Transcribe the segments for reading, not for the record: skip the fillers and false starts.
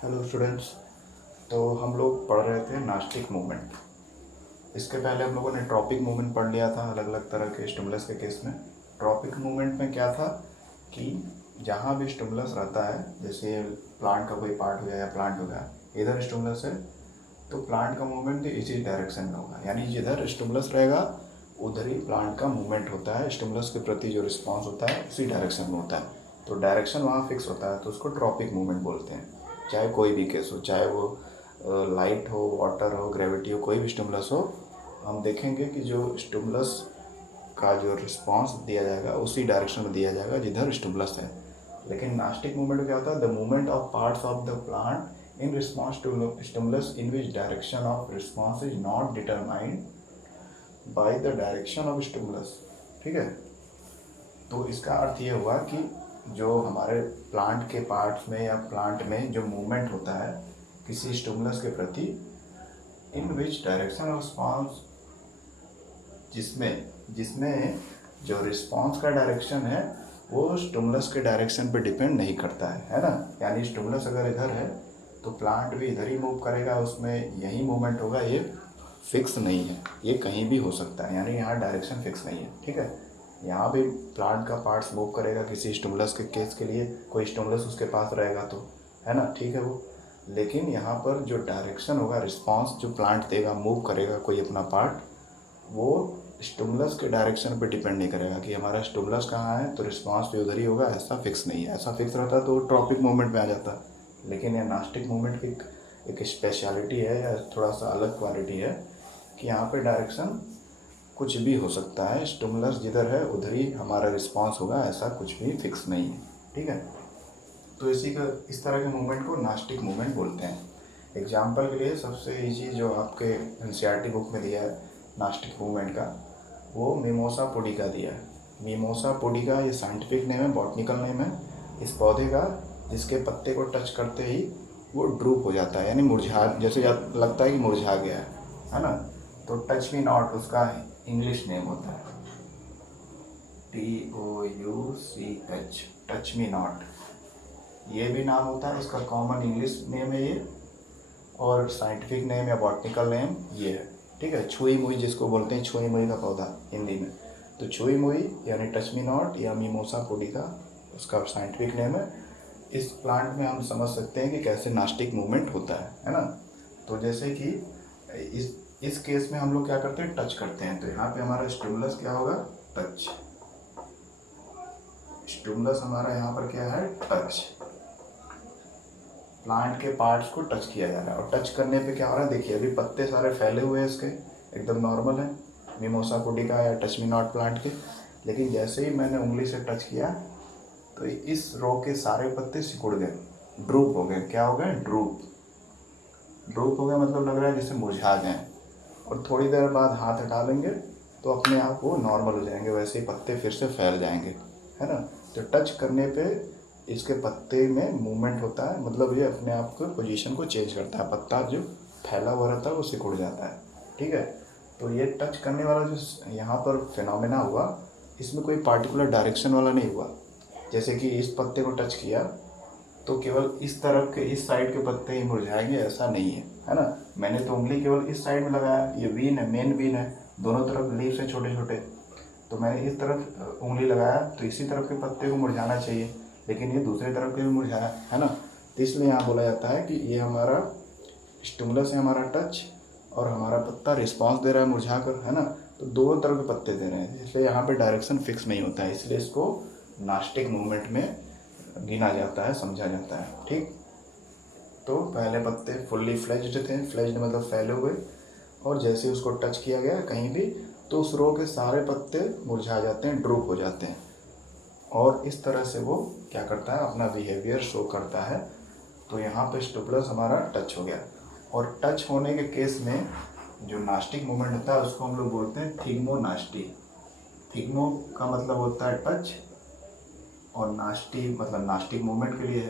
Hello students. तो हम लोग पढ़ रहे थे नास्टिक मूवमेंट। इसके पहले हम लोगों ने ट्रॉपिक मूवमेंट पढ़ लिया था अलग अलग तरह के स्टिमुलस के केस में। ट्रॉपिक मूवमेंट में क्या था कि जहाँ भी स्टिमुलस रहता है, जैसे प्लांट का कोई पार्ट हो गया या प्लांट हो गया, इधर स्टिमुलस है तो प्लांट का मूवमेंट इसी डायरेक्शन में होगा, यानी जिधर स्टिमुलस रहेगा उधर ही प्लांट का मूवमेंट होता है। स्टिमुलस के प्रति जो रिस्पॉन्स होता है उसी डायरेक्शन में होता है, तो डायरेक्शन वहाँ फिक्स होता है, तो उसको ट्रॉपिक मूवमेंट बोलते हैं। चाहे कोई भी केस हो, चाहे वो लाइट हो, वाटर हो, ग्रेविटी हो, कोई भी स्टिमुलस हो, हम देखेंगे कि जो स्टिमुलस का जो रिस्पॉन्स दिया जाएगा उसी डायरेक्शन में दिया जाएगा जिधर स्टिमुलस है। लेकिन नास्टिक मूवमेंट में क्या होता है? The movement of parts of the plant in response to stimulus in which direction of response is not determined by the direction of stimulus. ठीक है, तो इसका अर्थ ये हुआ कि जो हमारे प्लांट के पार्ट्स में या प्लांट में जो मूवमेंट होता है किसी स्टिमुलस के प्रति, इन विच डायरेक्शन ऑफ रिस्पॉन्स, जिसमें जिसमें जो रिस्पॉन्स का डायरेक्शन है वो स्टिमुलस के डायरेक्शन पे डिपेंड नहीं करता है ना। यानी स्टिमुलस अगर इधर है तो प्लांट भी इधर ही मूव करेगा, उसमें यही मूवमेंट होगा, ये फिक्स नहीं है, ये कहीं भी हो सकता है, यानी यहाँ डायरेक्शन फिक्स नहीं है। ठीक है, यहाँ भी प्लांट का पार्ट्स मूव करेगा किसी स्टिमुलस के केस के लिए, कोई स्टिमुलस उसके पास रहेगा तो, है ना, ठीक है वो। लेकिन यहाँ पर जो डायरेक्शन होगा, रिस्पॉन्स जो प्लांट देगा, मूव करेगा कोई अपना पार्ट, वो स्टिमुलस के डायरेक्शन पे डिपेंड नहीं करेगा कि हमारा स्टिमुलस कहाँ है तो रिस्पॉन्स भी उधर ही होगा, ऐसा फिक्स नहीं है। ऐसा फिक्स रहता तो ट्रॉपिक मूवमेंट में आ जाता, लेकिन ये नास्टिक मूवमेंट की एक स्पेशलिटी है या थोड़ा सा अलग क्वालिटी है कि यहाँ पे डायरेक्शन कुछ भी हो सकता है, स्टिमुलस जिधर है उधर ही हमारा रिस्पॉन्स होगा, ऐसा कुछ भी फिक्स नहीं है। ठीक है, तो इस तरह के मूवमेंट को नास्टिक मूवमेंट बोलते हैं। एग्जाम्पल के लिए सबसे ईजी जो आपके एनसीईआरटी बुक में दिया है नास्टिक मूवमेंट का, वो मिमोसा पुडिका दिया है। मिमोसा पुडिका ये साइंटिफिक नेम है, बॉटनिकल नेम है इस पौधे का, जिसके पत्ते को टच करते ही वो ड्रूप हो जाता है, यानी मुरझा, जैसे लगता है कि मुरझा गया है ना। तो टच मी नॉट उसका इंग्लिश नेम होता है, TOUCH, टच मी नॉट, ये भी नाम होता है इसका, कॉमन इंग्लिश नेम है ये, और साइंटिफिक नेम या बॉटनिकल नेम ये है। ठीक है, छुई मुई जिसको बोलते हैं, छुई मुई का पौधा हिंदी में, तो छुई मुई यानी टच मी नॉट या मिमोसा पुडिका उसका साइंटिफिक नेम है। इस प्लांट में हम समझ सकते हैं कि कैसे नास्टिक मूवमेंट होता है ना। तो जैसे कि इस केस में हम लोग क्या करते हैं, टच करते हैं, तो यहाँ पे हमारा स्टिमुलस क्या होगा, टच। स्टिमुलस हमारा यहाँ पर क्या है, टच। प्लांट के पार्ट्स को टच किया जा रहा है, और टच करने पे क्या हो रहा है, देखिए अभी पत्ते सारे फैले हुए हैं इसके, एकदम नॉर्मल है मिमोसा पुडिका या टच मी नॉट प्लांट के। लेकिन जैसे ही मैंने उंगली से टच किया तो इस रो के सारे पत्ते सिकुड़ गए, ड्रूप हो गए। क्या हो गए, ड्रूप। ड्रूप हो गया मतलब लग रहा है जैसे मुरझा गए, और थोड़ी देर बाद हाथ हटा लेंगे तो अपने आप वो नॉर्मल हो जाएंगे, वैसे ही पत्ते फिर से फैल जाएंगे, है ना। तो टच करने पे इसके पत्ते में मूवमेंट होता है, मतलब ये अपने आप को पोजीशन को चेंज करता है, पत्ता जो फैला हुआ रहता है वो सिकुड़ जाता है। ठीक है, तो ये टच करने वाला जो यहाँ पर फिनोमेना हुआ, इसमें कोई पार्टिकुलर डायरेक्शन वाला नहीं हुआ। जैसे कि इस पत्ते को टच किया तो केवल इस तरफ के, इस साइड के पत्ते ही मुरझाएंगे, ऐसा नहीं है ना। मैंने तो उंगली केवल इस साइड में लगाया, ये वीन है, मेन वीन है, दोनों तरफ लीव्स हैं छोटे छोटे, तो मैंने इस तरफ उंगली लगाया तो इसी तरफ के पत्ते को मुरझाना चाहिए, लेकिन ये दूसरी तरफ के भी मुरझाया, है ना। तो इसलिए यहाँ बोला जाता है कि ये हमारा स्टिमुलस है, हमारा टच, और हमारा पत्ता रिस्पॉन्स दे रहा है मुरझा कर, है ना। तो दोनों तरफ के पत्ते दे रहे हैं, इसलिए यहाँ पे डायरेक्शन फिक्स नहीं होता है, इसलिए इसको नास्टिक मूवमेंट में गिना जाता है, समझा जाता है। ठीक, तो पहले पत्ते फुल्ली फ्लेज्ड थे, फ्लेज्ड मतलब फैले हुए, और जैसे उसको टच किया गया कहीं भी तो उस रो के सारे पत्ते मुरझा जाते हैं, ड्रूप हो जाते हैं, और इस तरह से वो क्या करता है, अपना बिहेवियर शो करता है। तो यहाँ पे स्टिमुलस हमारा टच हो गया, और टच होने के केस में जो नास्टिक मूवमेंट होता है उसको हम लोग बोलते हैं थिग्मोनास्टी। थिग्मो का मतलब होता है टच, और नास्टी मतलब नास्टिक मूवमेंट के लिए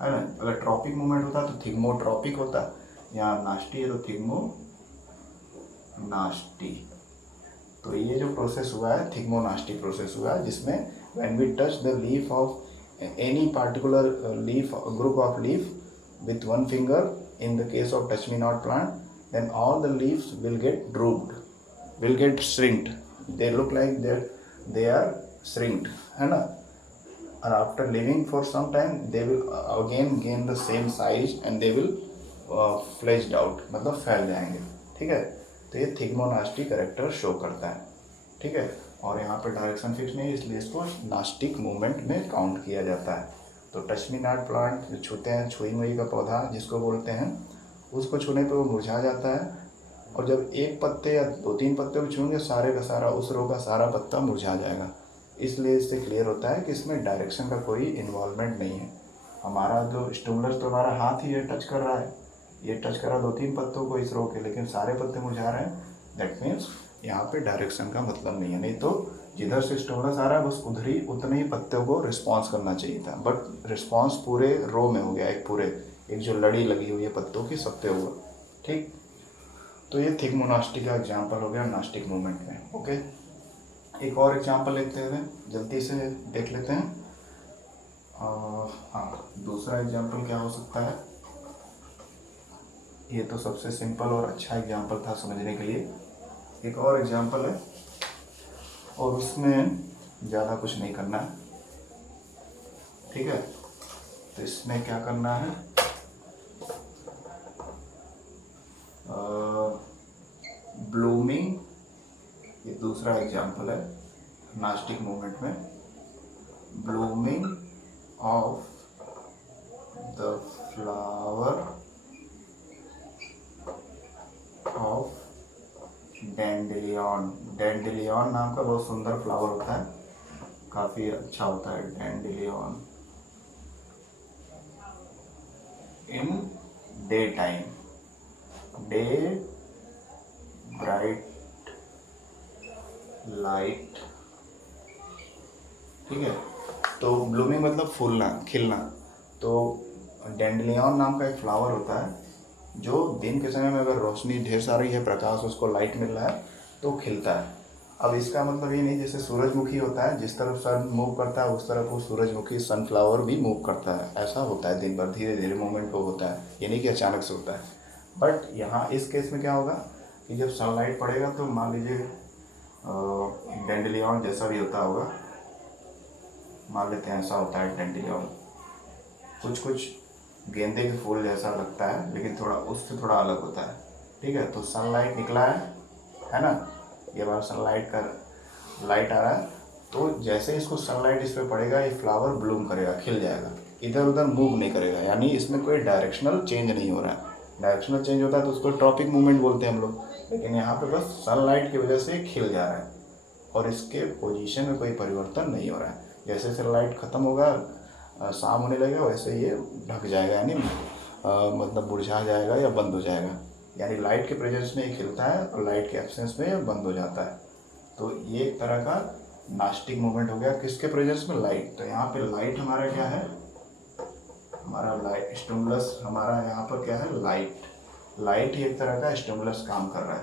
है ना। अगर ट्रॉपिक मूवमेंट होता तो थिग्मोट्रॉपिक होता, यहाँ नास्टी है तो थिग्मो नास्टी। तो ये जो प्रोसेस हुआ है थिग्मोनास्टी प्रोसेस हुआ है, जिसमें when we touch the leaf of any particular leaf, group of leaf, with one finger in the case of touch me not plant, then all the leaves will get drooped, will get shrinked. They look like they are shrinked, है ना. And after living for some time they will again gain the same size and they will fleshed out, मतलब फैल जाएंगे. ठीक है, तो ये थिग्मोनास्टी character show करता है. ठीक है, और यहाँ पे डायरेक्शन फिक्स नहीं है इसलिए इसको नास्टिक मूवमेंट में काउंट किया जाता है. तो टच मी नॉट प्लांट जो छूते हैं, छुई मुई का पौधा जिसको बोलते हैं, उसको छूने पे वो मुरझा जाता है. और जब एक पत्ते या 2-3 पत्ते को छूएंगे सारे का सारा उस रो का सारा पत्ता मुरझा जाएगा. इसलिए इससे क्लियर होता है कि इसमें डायरेक्शन का कोई इन्वॉल्वमेंट नहीं है. हमारा जो स्टिमुलस तो हमारा हाथ ही है, टच कर रहा है, ये टच करा 2-3 पत्तों को इस रो के, लेकिन सारे पत्ते मुरझा रहे हैं. दैट मीन्स यहाँ पे डायरेक्शन का मतलब नहीं है. नहीं तो जिधर से स्टिमुलस आ रहा है बस उधर ही उतने ही पत्तों को रिस्पॉन्स करना चाहिए था, बट रिस्पॉन्स पूरे रो में हो गया, एक जो लड़ी लगी हुई है पत्तों की सब पे हुआ. ठीक, तो ये थिग्मोनास्टी का एग्जाम्पल हो गया नास्टिक मूवमेंट में. ओके, एक और एग्जाम्पल लेते हैं, जल्दी से देख लेते हैं. हाँ, दूसरा एग्जाम्पल क्या हो सकता है. ये तो सबसे सिंपल और अच्छा एग्जाम्पल था समझने के लिए. एक और एग्जाम्पल है और उसमें ज़्यादा कुछ नहीं करना है. ठीक है, तो इसमें क्या करना है, ब्लूमिंग, ये दूसरा एग्जाम्पल है नास्टिक मूवमेंट में. Blooming of the flower of dandelion. Dandelion नाम का बहुत सुंदर फ्लावर होता है, काफ़ी अच्छा होता है dandelion. In day time, day bright light. ठीक है, तो ब्लूमिंग मतलब फूलना, खिलना. तो डैंडेलियन नाम का एक फ्लावर होता है जो दिन के समय में अगर रोशनी ढेर सारी है, प्रकाश उसको लाइट मिल रहा है तो खिलता है. अब इसका मतलब ये नहीं जैसे सूरजमुखी होता है, जिस तरफ सन मूव करता है उस तरफ वो सूरजमुखी सनफ्लावर भी मूव करता है. ऐसा होता है दिन भर धीरे धीरे मूवमेंट वो होता है, ये नहीं कि अचानक से होता है. बट यहाँ इस केस में क्या होगा कि जब सनलाइट पड़ेगा तो मान लीजिए डैंडेलियन जैसा भी होता होगा, मान लेते हैं ऐसा होता है डैंडेलियन, कुछ गेंदे के फूल जैसा लगता है लेकिन थोड़ा उससे थोड़ा अलग होता है. ठीक है, तो सनलाइट निकला है ना, ये बार सनलाइट का लाइट आ रहा है, तो जैसे इसको सनलाइट इस पर पड़ेगा ये फ्लावर ब्लूम करेगा, खिल जाएगा, इधर उधर मूव नहीं करेगा. यानी इसमें कोई डायरेक्शनल चेंज नहीं हो रहा है. डायरेक्शनल चेंज होता है तो उसको ट्रॉपिक मूवमेंट बोलते हैं हम लोग, लेकिन यहाँ पे बस सनलाइट की वजह से खिल जा रहा है और इसके पोजीशन में कोई परिवर्तन नहीं हो रहा है. जैसे सनलाइट ख़त्म होगा, शाम होने लगेगा, वैसे ये ढक जाएगा, यानी मतलब मुरझा जाएगा या बंद हो जाएगा. यानी लाइट के प्रेजेंस में ये खिलता है और लाइट के एब्सेंस में ये बंद हो जाता है. तो ये एक तरह का नास्टिक मूवमेंट हो गया, किसके प्रेजेंस में, लाइट. तो यहाँ पे लाइट हमारा क्या है, हमारा लाइट स्टिमुलस, हमारा यहाँ पर क्या है, लाइट ही एक तरह का स्टिमुलस काम कर रहा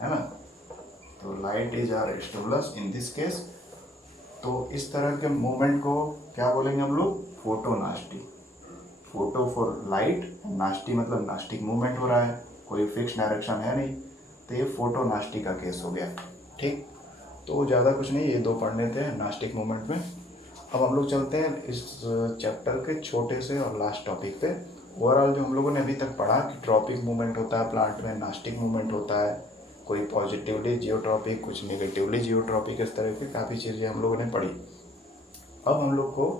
है ना. तो light is our stimulus in this case. तो इस तरह के मूवमेंट को क्या बोलेंगे हम लोग, photonasty. Photo for light, nasty मतलब नास्टिक मूवमेंट हो रहा है, कोई फिक्स डायरेक्शन है नहीं, तो ये फोटोनास्टी का केस हो गया. ठीक, तो ज़्यादा कुछ नहीं, ये 2 पढ़ने थे नास्टिक मूवमेंट में. अब हम लोग चलते हैं इस चैप्टर के छोटे से और लास्ट टॉपिक पे. ओवरऑल जो हम लोगों ने अभी तक पढ़ा कि ट्रॉपिक मूवमेंट होता है प्लांट में, नास्टिक मूवमेंट होता है, कोई पॉजिटिवली जियोट्रॉपिक, कुछ नेगेटिवली जियोट्रॉपिक, इस तरह की काफ़ी चीज़ें हम लोगों ने पढ़ी. अब हम लोग को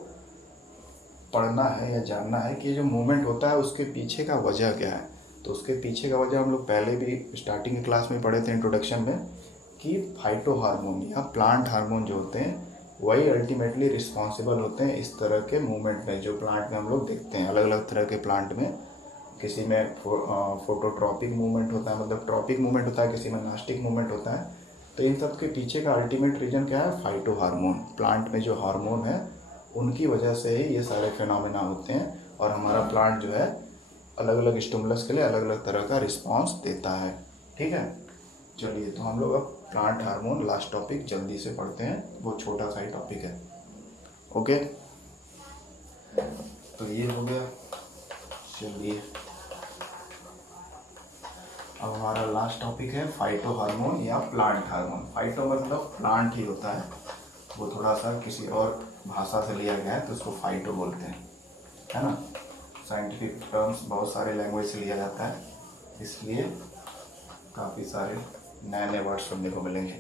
पढ़ना है या जानना है कि जो मूवमेंट होता है उसके पीछे का वजह क्या है. तो उसके पीछे का वजह हम लोग पहले भी स्टार्टिंग की क्लास में पढ़े थे इंट्रोडक्शन में, कि फाइटो हार्मोन या प्लांट हार्मोन जो होते हैं वही अल्टीमेटली रिस्पॉन्सिबल होते हैं इस तरह के मूवमेंट में जो प्लांट में हम लोग देखते हैं. अलग अलग तरह के प्लांट में, किसी में फोटोट्रॉपिक मूवमेंट होता है, मतलब ट्रॉपिक मूवमेंट होता है, किसी में नास्टिक मूवमेंट होता है. तो इन सब के पीछे का अल्टीमेट रीजन क्या है, फाइटो हार्मोन. प्लांट में जो हार्मोन है उनकी वजह से ही ये सारे फिनोमेना होते हैं और हमारा प्लांट जो है अलग अलग स्टिमुलस के लिए अलग अलग तरह का रिस्पॉन्स देता है. ठीक है, चलिए तो हम लोग अब प्लांट हार्मोन लास्ट टॉपिक जल्दी से पढ़ते हैं, वो छोटा सा ही टॉपिक है. ओके, तो ये हो गया चलिए अब हमारा लास्ट टॉपिक है फाइटो हार्मोन या प्लांट हार्मोन। फाइटो मतलब प्लांट ही होता है, वो थोड़ा सा किसी और भाषा से लिया गया है तो उसको फाइटो बोलते हैं, है ना। साइंटिफिक टर्म्स बहुत सारे लैंग्वेज से लिया जाता है, इसलिए काफ़ी सारे नए नए वर्ड सुनने को मिलेंगे।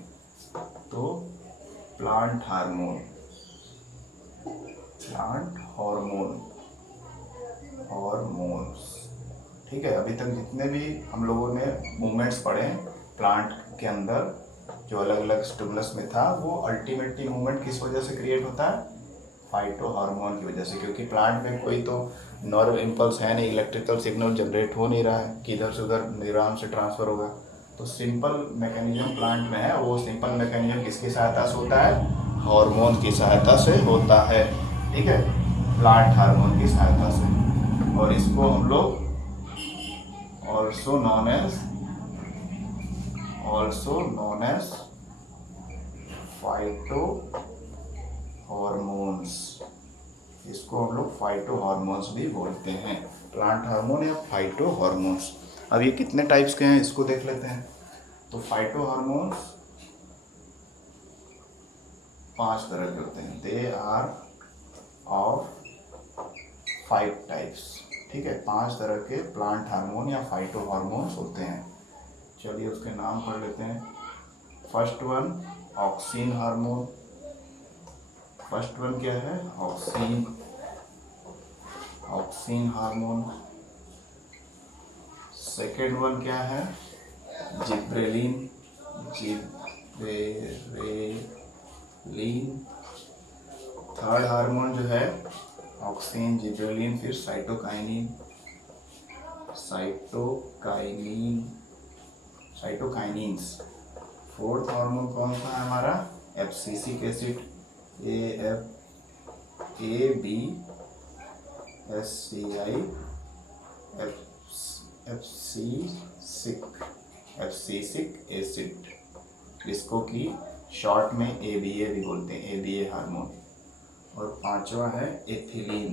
तो plant hormone, plant hormone, hormones, ठीक है। अभी तक जितने भी हम लोगों ने मूवमेंट्स पढ़े प्लांट के अंदर जो अलग अलग स्टिमुलस में था, वो अल्टीमेटली मूवमेंट किस वजह से क्रिएट होता है? फाइटो हार्मोन की वजह से, क्योंकि प्लांट में कोई तो नर्व इम्पल्स है नहीं, इलेक्ट्रिकल सिग्नल जनरेट हो नहीं रहा है कि इधर से उधर न्यूरॉन से ट्रांसफर होगा। तो सिंपल मैकेनिज्म प्लांट में है, वो सिंपल मैकेनिज्म किसकी सहायता से होता है? हार्मोन की सहायता से होता है, ठीक है, प्लांट हार्मोन की सहायता से। और इसको हम लोग also known as phyto hormones, इसको हम लोग फाइटो हॉर्मोन्स भी बोलते हैं, प्लांट हार्मोन या फाइटो हॉर्मोन्स। अब ये कितने टाइप्स के हैं इसको देख लेते हैं। तो फाइटो हॉर्मोन्स 5 तरह के होते हैं, दे आर ऑफ 5 टाइप्स, ठीक है। 5 तरह के प्लांट हार्मोन या फाइटो हॉर्मोन्स होते हैं। चलिए उसके नाम पढ़ लेते हैं। First one auxin hormone, first one क्या है? Auxin, auxin hormone. Second one क्या है? Gibberellin, gibberellin. थर्ड हार्मोन जो है ऑक्सिन, जिब्रेलिन, फिर साइटोकाइनिन, साइटोकाइनिन्स। फोर्थ हार्मोन कौन सा है हमारा? एब्सिसिक एसिड, एब्सिसिक एसिड, जिसको कि शॉर्ट में ABA भी बोलते हैं, ABA हार्मोन। और पांचवा है एथिलीन,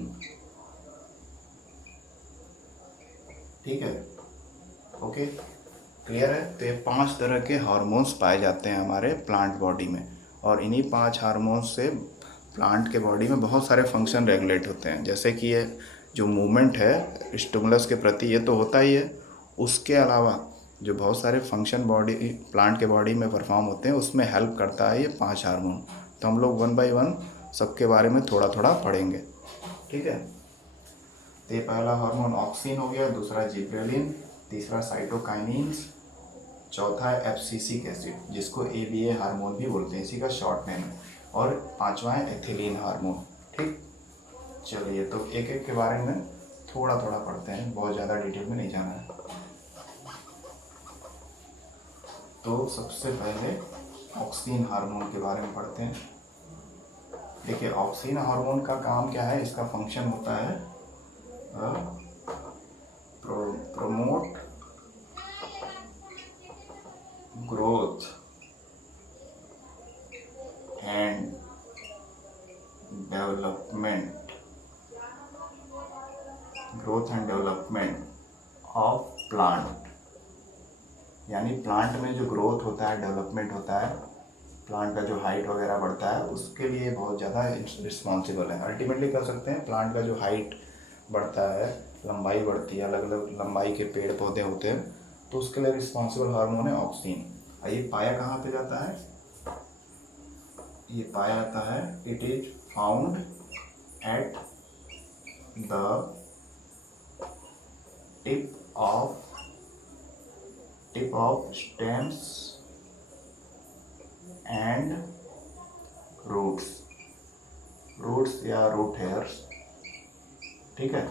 ठीक है, ओके, क्लियर है। तो ये 5 तरह के हार्मोन्स पाए जाते हैं हमारे प्लांट बॉडी में, और इन्हीं 5 हार्मोन्स से प्लांट के बॉडी में बहुत सारे फंक्शन रेगुलेट होते हैं। जैसे कि ये जो मूवमेंट है स्टिमुलस के प्रति, ये तो होता ही है, उसके अलावा जो बहुत सारे फंक्शन बॉडी प्लांट के बॉडी में परफॉर्म होते हैं, उसमें हेल्प करता है ये 5 हार्मोन। तो हम लोग 1 बाय 1 सबके बारे में थोड़ा थोड़ा पढ़ेंगे, ठीक है। तो ये पहला हार्मोन ऑक्सिन हो गया, दूसरा जिब्रेलिन, तीसरा साइटोकाइनिन्स, चौथा है एब्सिसिक एसिड, जिसको ABA हार्मोन भी बोलते हैं, इसी का शॉर्ट नेम है, और पांचवा है एथिलीन हार्मोन, ठीक। चलिए तो एक एक के बारे में थोड़ा थोड़ा पढ़ते हैं, बहुत ज़्यादा डिटेल में नहीं जाना है। तो सबसे पहले ऑक्सिन हार्मोन के बारे में पढ़ते हैं। देखिए ऑक्सिन हार्मोन का काम क्या है, इसका फंक्शन होता है promote growth and development of plant, यानी प्लांट में जो ग्रोथ होता है, डेवलपमेंट होता है, प्लांट का जो हाइट वगैरह बढ़ता है, उसके लिए बहुत ज़्यादा रिस्पॉन्सिबल है। अल्टीमेटली कर सकते हैं प्लांट का जो हाइट बढ़ता है, लंबाई बढ़ती है, अलग अलग लंबाई के पेड़ पौधे होते हैं, तो उसके लिए रिस्पॉन्सिबल हार्मोन है ऑक्सिन। ये पाया कहाँ पे जाता है? ये पाया जाता है, it is found at the tip of stems and roots या रूट हेयर्स, ठीक है,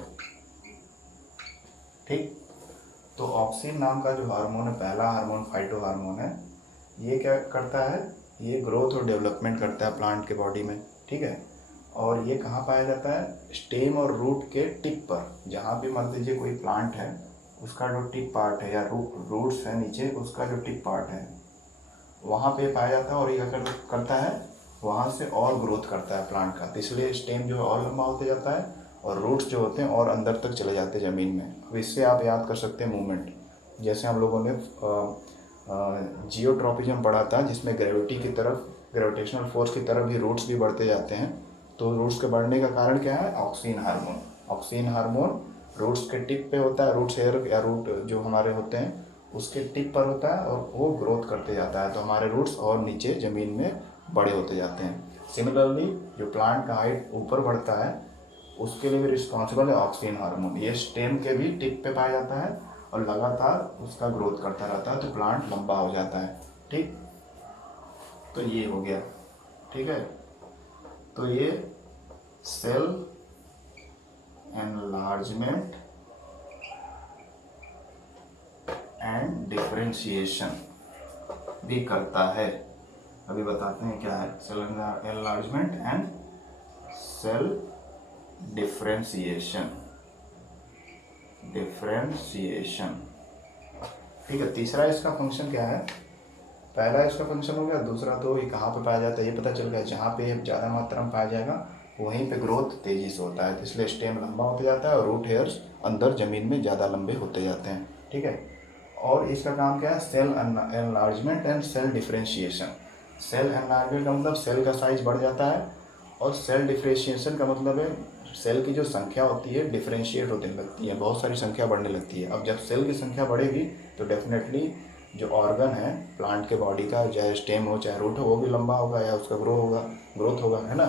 ठीक। तो ऑक्सिन नाम का जो हार्मोन है, पहला हार्मोन फाइटो हार्मोन है, ये क्या करता है? ये ग्रोथ और डेवलपमेंट करता है प्लांट के बॉडी में, ठीक है। और ये कहाँ पाया जाता है? स्टेम और रूट के टिप पर, जहाँ भी मान लीजिए कोई प्लांट है, उसका जो टिप पार्ट है या रूट्स है नीचे, उसका जो टिप पार्ट है वहाँ पे पाया जाता है, और ये करता है वहाँ से और ग्रोथ करता है प्लांट का, तो इसलिए स्टेम जो है और लंबा होते जाता है और रूट्स जो होते हैं और अंदर तक चले जाते हैं ज़मीन में। अब इससे आप याद कर सकते हैं मूवमेंट, जैसे हम लोगों ने जियोट्रॉपिज्म पढ़ा था, जिसमें ग्रेविटी की तरफ, ग्रेविटेशनल फोर्स की तरफ भी रूट्स भी बढ़ते जाते हैं। तो रूट्स के बढ़ने का कारण क्या है? Auxin hormone. Auxin hormone roots के टिप पे होता है, रूट्स हेयर या रूट जो हमारे होते हैं उसके टिप पर होता है, और वो ग्रोथ करते जाता है, तो हमारे रूट्स और नीचे ज़मीन में बड़े होते जाते हैं। सिमिलरली जो प्लांट का हाइट ऊपर बढ़ता है उसके लिए भी रिस्पॉन्सिबल है ऑक्सीन हार्मोन। ये स्टेम के भी टिप पे पाया जाता है और लगातार उसका ग्रोथ करता रहता है, तो प्लांट लंबा हो जाता है। ठीक, तो ये हो गया। ठीक है, तो ये सेल एनलार्जमेंट एंड डिफरेंशिएशन भी करता है। अभी बताते हैं क्या है cell enlargement and cell differentiation. ठीक है, तीसरा इसका फंक्शन क्या है? पहला इसका फंक्शन हो गया, दूसरा तो ये कहाँ पे पाया जाता है ये पता चल गया। जहाँ पे ज़्यादा मात्रा में पाया जाएगा वहीं पे ग्रोथ तेज़ी से होता है, तो इसलिए स्टेम लंबा होते जाता है और रूट हेयर्स अंदर ज़मीन में ज़्यादा लंबे होते जाते हैं। ठीक है, और इसका काम क्या है? Cell enlargement and cell differentiation. Cell enlargement का मतलब सेल का साइज बढ़ जाता है, और सेल डिफरेंशिएशन का मतलब है सेल की जो संख्या होती है डिफरेंशिएट होने लगती है, बहुत सारी संख्या बढ़ने लगती है। अब जब सेल की संख्या बढ़ेगी तो डेफिनेटली जो ऑर्गन है प्लांट के बॉडी का, चाहे स्टेम हो चाहे रूट हो, वो भी लंबा होगा या उसका ग्रोथ होगा, है ना।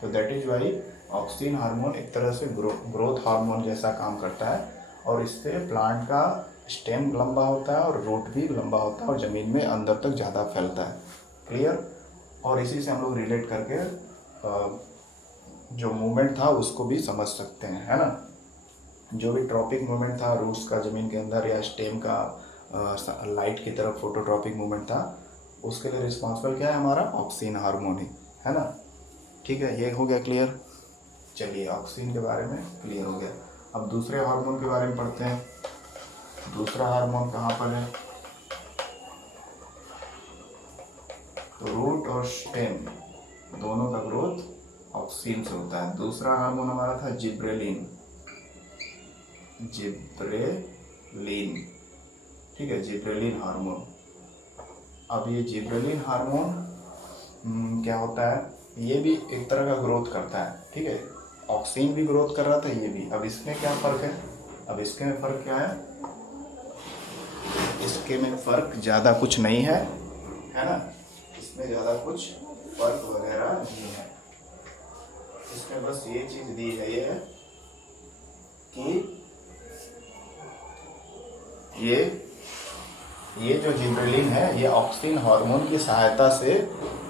तो that is why oxygen hormone एक तरह से ग्रोथ हार्मोन जैसा काम करता है, और इससे प्लांट का स्टेम लंबा होता है और रूट भी लंबा होता है और ज़मीन में अंदर तक ज़्यादा फैलता है। क्लियर? और इसी से हम लोग रिलेट करके जो मूवमेंट था उसको भी समझ सकते हैं, है ना। जो भी ट्रॉपिक मूवमेंट था रूट्स का ज़मीन के अंदर, या स्टेम का लाइट की तरफ फोटोट्रॉपिक मूवमेंट था, उसके लिए रिस्पॉन्सिबल क्या है? हमारा ऑक्सीन हार्मोन ही, है ना। ठीक है, ये हो गया क्लियर। चलिए, ऑक्सीन के बारे में क्लियर हो गया। अब दूसरे हार्मोन के बारे में पढ़ते हैं। दूसरा हार्मोन कहाँ पर है? तो रूट और स्टेम दोनों का ग्रोथ ऑक्सीन से होता है। दूसरा हार्मोन हमारा था जिब्रेलिन। ठीक है, जिब्रेलिन हार्मोन। अब ये जिब्रेलिन हार्मोन क्या होता है? ये भी एक तरह का ग्रोथ करता है। ठीक है, ऑक्सीन भी ग्रोथ कर रहा था, ये भी। अब इसमें क्या फ़र्क है? अब इसके में फ़र्क क्या है? इसके में फ़र्क ज़्यादा कुछ नहीं है ना। इसमें ज़्यादा कुछ फ़र्क वगैरह नहीं है। इसमें बस ये चीज़ दी गई है कि ये जो जिब्रेलिन है ये ऑक्सीन हार्मोन की सहायता से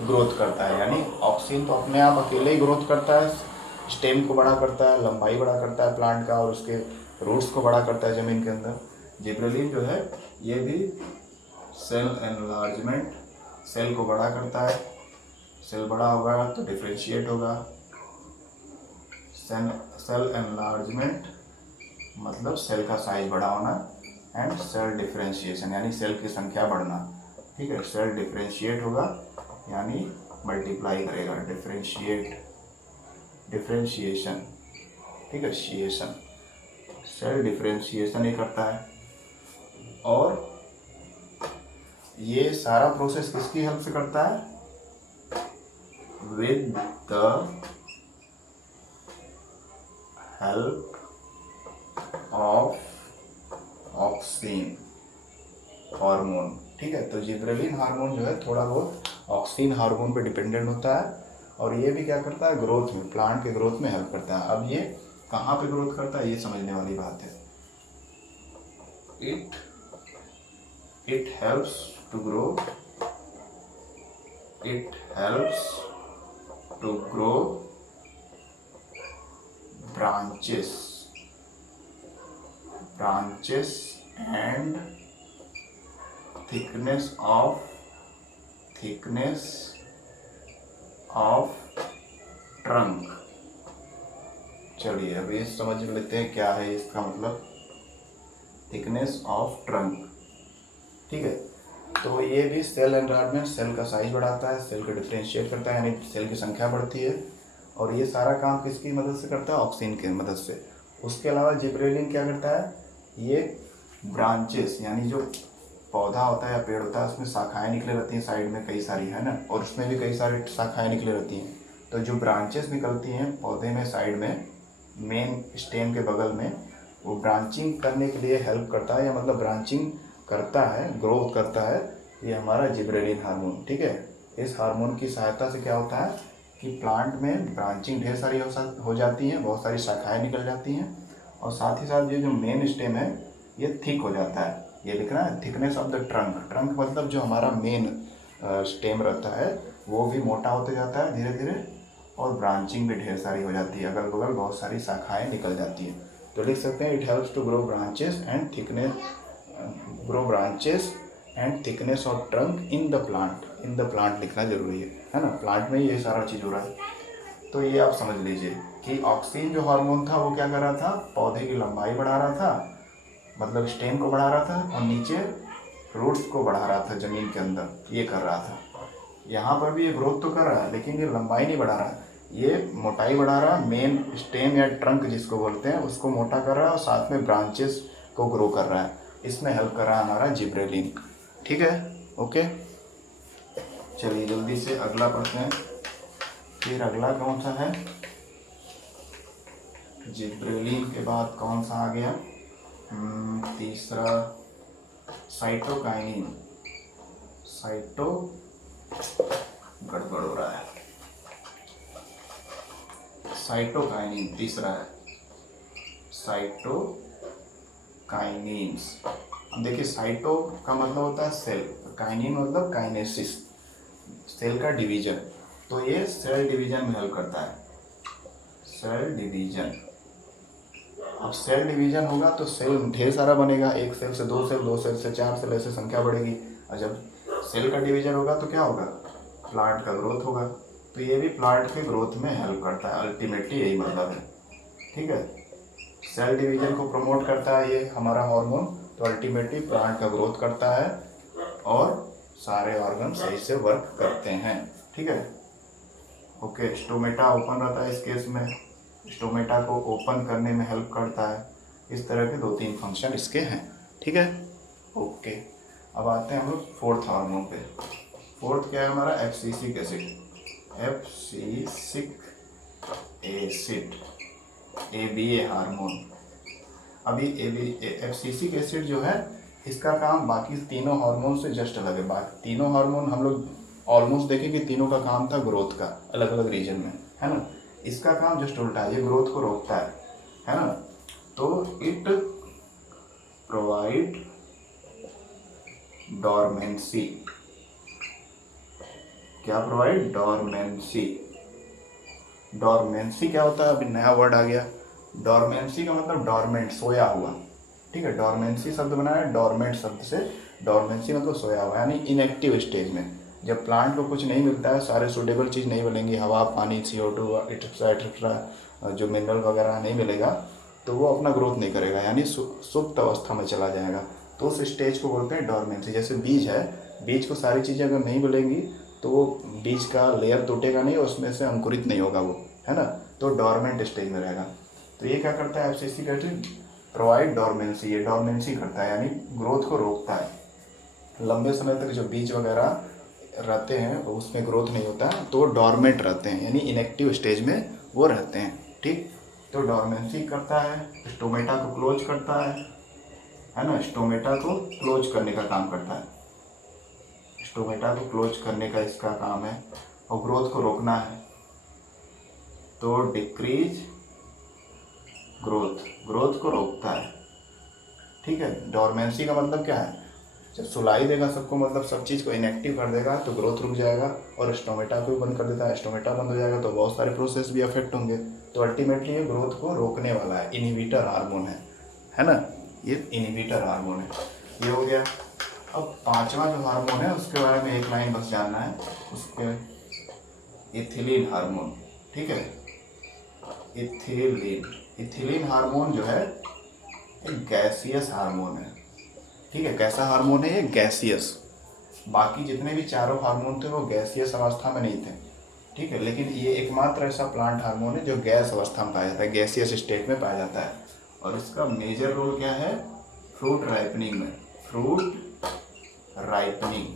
ग्रोथ करता है। यानी ऑक्सीन तो अपने आप अकेले ही ग्रोथ करता है, स्टेम को बड़ा करता है, लंबाई बड़ा करता है प्लांट का, और उसके रूट्स को बड़ा करता है ज़मीन के अंदर। जिब्रेलिन जो है ये भी सेल एनलार्जमेंट, सेल को बड़ा करता है। सेल बड़ा होगा तो डिफ्रेंशिएट होगा। सेल एनलार्जमेंट मतलब सेल का साइज बड़ा होना, एंड सेल डिफरेंशिएशन यानी सेल की संख्या बढ़ना। ठीक है, सेल डिफरेंशिएट होगा यानी मल्टीप्लाई करेगा, डिफरेंशिएशन। ठीक है, शिएशन, सेल डिफरेंशिएशन ही करता है। और ये सारा प्रोसेस किसकी हेल्प से करता है? With the help of oxygen hormone. ठीक है, तो जिब्रेलिन हार्मोन जो है थोड़ा बहुत ऑक्सीन हार्मोन पे डिपेंडेंट होता है, और ये भी क्या करता है? ग्रोथ में, प्लांट के ग्रोथ में हेल्प करता है। अब ये कहाँ पे ग्रोथ करता है ये समझने वाली बात है। It helps to grow branches and thickness of trunk। चलिए अब ये समझ लेते हैं क्या है इसका मतलब, थिकनेस ऑफ ट्रंक। ठीक है, तो ये भी सेल एनवायरनमेंट, सेल का साइज बढ़ाता है, सेल को डिफ्रेंशिएट करता है यानी सेल की संख्या बढ़ती है, और ये सारा काम किसकी मदद से करता है, ऑक्सीन की मदद से। उसके अलावा जिब्रेलिन क्या करता है, ये ब्रांचेस यानी जो पौधा होता है या पेड़ होता है उसमें शाखाएं निकले रहती हैं साइड में कई सारी, है ना, और उसमें भी कई सारी शाखाएं निकले रहती हैं। तो जो ब्रांचेस निकलती हैं पौधे में साइड में मेन स्टेम के बगल में, वो ब्रांचिंग करने के लिए हेल्प करता है, या मतलब ब्रांचिंग करता है, ग्रोथ करता है, ये हमारा जिब्रेलिन हार्मोन। ठीक है, इस हार्मोन की सहायता से क्या होता है कि प्लांट में ब्रांचिंग ढेर सारी हो जाती हैं, बहुत सारी शाखाएं निकल जाती हैं, और साथ ही साथ ये जो मेन स्टेम है ये थिक हो जाता है। ये लिखना है thickness of the trunk. Trunk मतलब जो हमारा मेन स्टेम रहता है वो भी मोटा होते जाता है धीरे धीरे, और ब्रांचिंग भी ढेर सारी हो जाती है, अगल बगल बहुत सारी शाखाएं निकल जाती हैं। तो लिख सकते हैं it helps to grow branches and thickness of trunk in the plant. In the plant लिखना जरूरी है ना, प्लांट में ये सारा चीज़ हो रहा है। तो ये आप समझ लीजिए कि ऑक्सीन जो हार्मोन था वो क्या कर रहा था, पौधे की लंबाई बढ़ा रहा था, मतलब स्टेम को बढ़ा रहा था, और नीचे रूट्स को बढ़ा रहा था ज़मीन के अंदर, ये कर रहा था। यहाँ पर भी ये ग्रोथ तो कर रहा है लेकिन ये लंबाई नहीं बढ़ा रहा है, ये मोटाई बढ़ा रहा है। मेन स्टेम या ट्रंक जिसको बोलते हैं उसको मोटा कर रहा है, और साथ में ब्रांचेस को ग्रो कर रहा है। इसमें हेल्प कर रहा है हमारा जिब्रेलिन। ठीक है, ओके। चलिए जल्दी से अगला पढ़ते हैं। फिर अगला कौन सा है, जिब्रेलिन के बाद कौन सा आ गया, तीसरा साइटोकाइनिन। गड़बड़ हो रहा है, साइटोकाइनिन तीसरा है, साइटोकाइनिन्स। अब देखिए साइटो का मतलब होता है सेल, काइनिन मतलब काइनेसिस, सेल का डिवीजन। तो ये सेल डिवीजन में हेल्प करता है, सेल डिवीजन। अब सेल डिवीजन होगा तो सेल ढेर सारा बनेगा, एक सेल से दो सेल, दो सेल से चार सेल, ऐसे संख्या बढ़ेगी। और जब सेल का डिवीजन होगा तो क्या होगा, प्लांट का ग्रोथ होगा। तो ये भी प्लांट के ग्रोथ में हेल्प करता है, अल्टीमेटली यही मतलब है। ठीक है, सेल डिवीजन को प्रमोट करता है ये हमारा हार्मोन, तो अल्टीमेटली प्लांट का ग्रोथ करता है और सारे ऑर्गन सही से वर्क करते हैं। ठीक है, ओके। स्टोमेटा ओपन रहता है इस केस में, स्टोमेटा को ओपन करने में हेल्प करता है। इस तरह के 2-3 फंक्शन इसके हैं। ठीक है, ओके। अब आते हैं हम लोग फोर्थ हार्मोन पे। फोर्थ क्या है हमारा, abscisic acid. Abscisic acid, ABA hormone. अभी एब्सिसिक एसिड जो है इसका काम बाकी तीनों हार्मोन से जस्ट अलग है। बाकी तीनों हार्मोन हम लोग ऑलमोस्ट देखें कि तीनों का काम था ग्रोथ का, अलग अलग रीजन में, है ना। इसका काम जस्ट उल्टा है, ये ग्रोथ को रोकता है ना। तो इट प्रोवाइड डॉर्मेंसी। क्या प्रोवाइड, डॉर्मेंसी। डॉर्मेंसी क्या होता है, अभी नया वर्ड आ गया। डॉर्मेंसी का मतलब डॉर्मेंट, सोया हुआ। ठीक है, डॉर्मेंसी शब्द बना है डॉर्मेंट शब्द से। डॉर्मेंसी मतलब सोया हुआ, यानी इनएक्टिव स्टेज में। जब प्लांट को कुछ नहीं मिलता है, सारे सूटेबल चीज़ नहीं मिलेंगी, हवा, पानी, CO2 एट्सेट्रा जो मिनरल वगैरह नहीं मिलेगा, तो वो अपना ग्रोथ नहीं करेगा, यानी सुप्त अवस्था में चला जाएगा। तो उस स्टेज को बोलते हैं डॉर्मेंसी। जैसे बीज है, बीज को सारी चीज़ें अगर नहीं मिलेंगी तो वो बीज का लेयर टूटेगा नहीं, उसमें से अंकुरित नहीं होगा वो, है ना। तो डॉर्मेंट स्टेज में रहेगा। तो ये क्या करता है, एब्सिसिक एसिड प्रोवाइड डॉर्मेंसी। ये डॉर्मेंसी करता है, यानी ग्रोथ को रोकता है। लंबे समय तक जो बीज वगैरह रहते हैं उसमें ग्रोथ नहीं होता, तो डॉर्मेंट रहते हैं, यानी इनएक्टिव स्टेज में वो रहते हैं। ठीक, तो डॉर्मेंसी करता है, स्टोमेटा को क्लोज करता है ना। स्टोमेटा को क्लोज करने का काम करता है, स्टोमेटा को क्लोज करने का इसका काम है, और ग्रोथ को रोकना है। तो डिक्रीज ग्रोथ को रोकता है। ठीक है, डॉर्मेंसी का मतलब क्या है, जब सुलाई देगा सबको, मतलब सब चीज़ को इनएक्टिव कर देगा तो ग्रोथ रुक जाएगा, और स्टोमेटा को भी बंद कर देता है, स्टोमेटा बंद हो जाएगा तो बहुत सारे प्रोसेस भी अफेक्ट होंगे। तो अल्टीमेटली ये ग्रोथ को रोकने वाला है, इनहिबिटर हार्मोन है ना, ये इनहिबिटर हार्मोन है। ये हो गया। अब पांचवा जो हार्मोन है उसके बारे में एक लाइन बस जानना है, उसके इथिलीन हार्मोन। ठीक है, इथिलीन हार्मोन जो है एक गैसियस हार्मोन है। ठीक है, कैसा हार्मोन है ये, गैसियस। बाकी जितने भी चारों हार्मोन थे वो गैसियस अवस्था में नहीं थे, ठीक है, लेकिन ये एकमात्र ऐसा प्लांट हार्मोन है जो गैस अवस्था में पाया जाता है, गैसियस स्टेट में पाया जाता है। और इसका मेजर रोल क्या है? फ्रूट राइपनिंग में, फ्रूट राइपनिंग,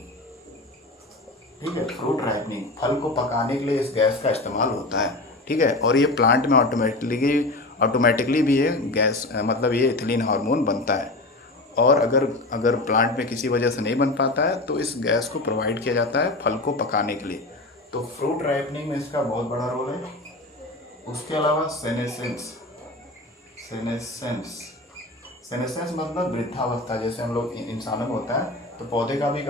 ठीक है, फ्रूट राइपनिंग, फल को पकाने के लिए इस गैस का इस्तेमाल होता है। ठीक है, और ये प्लांट में ऑटोमेटिकली भी ये गैस मतलब ये इथिलीन हार्मोन बनता है। और अगर प्लांट में किसी वजह से नहीं बन पाता है तो इस गैस को प्रोवाइड किया जाता है फल को पकाने के लिए। तो फ्रूट राइपनिंग में इसका बहुत बड़ा रोल है। उसके अलावा सेनेसेंस, सेनेसेंस सेनेसेंस मतलब वृद्धावस्था, जैसे हम लोग इंसानों में होता है, तो पौधे का भी एक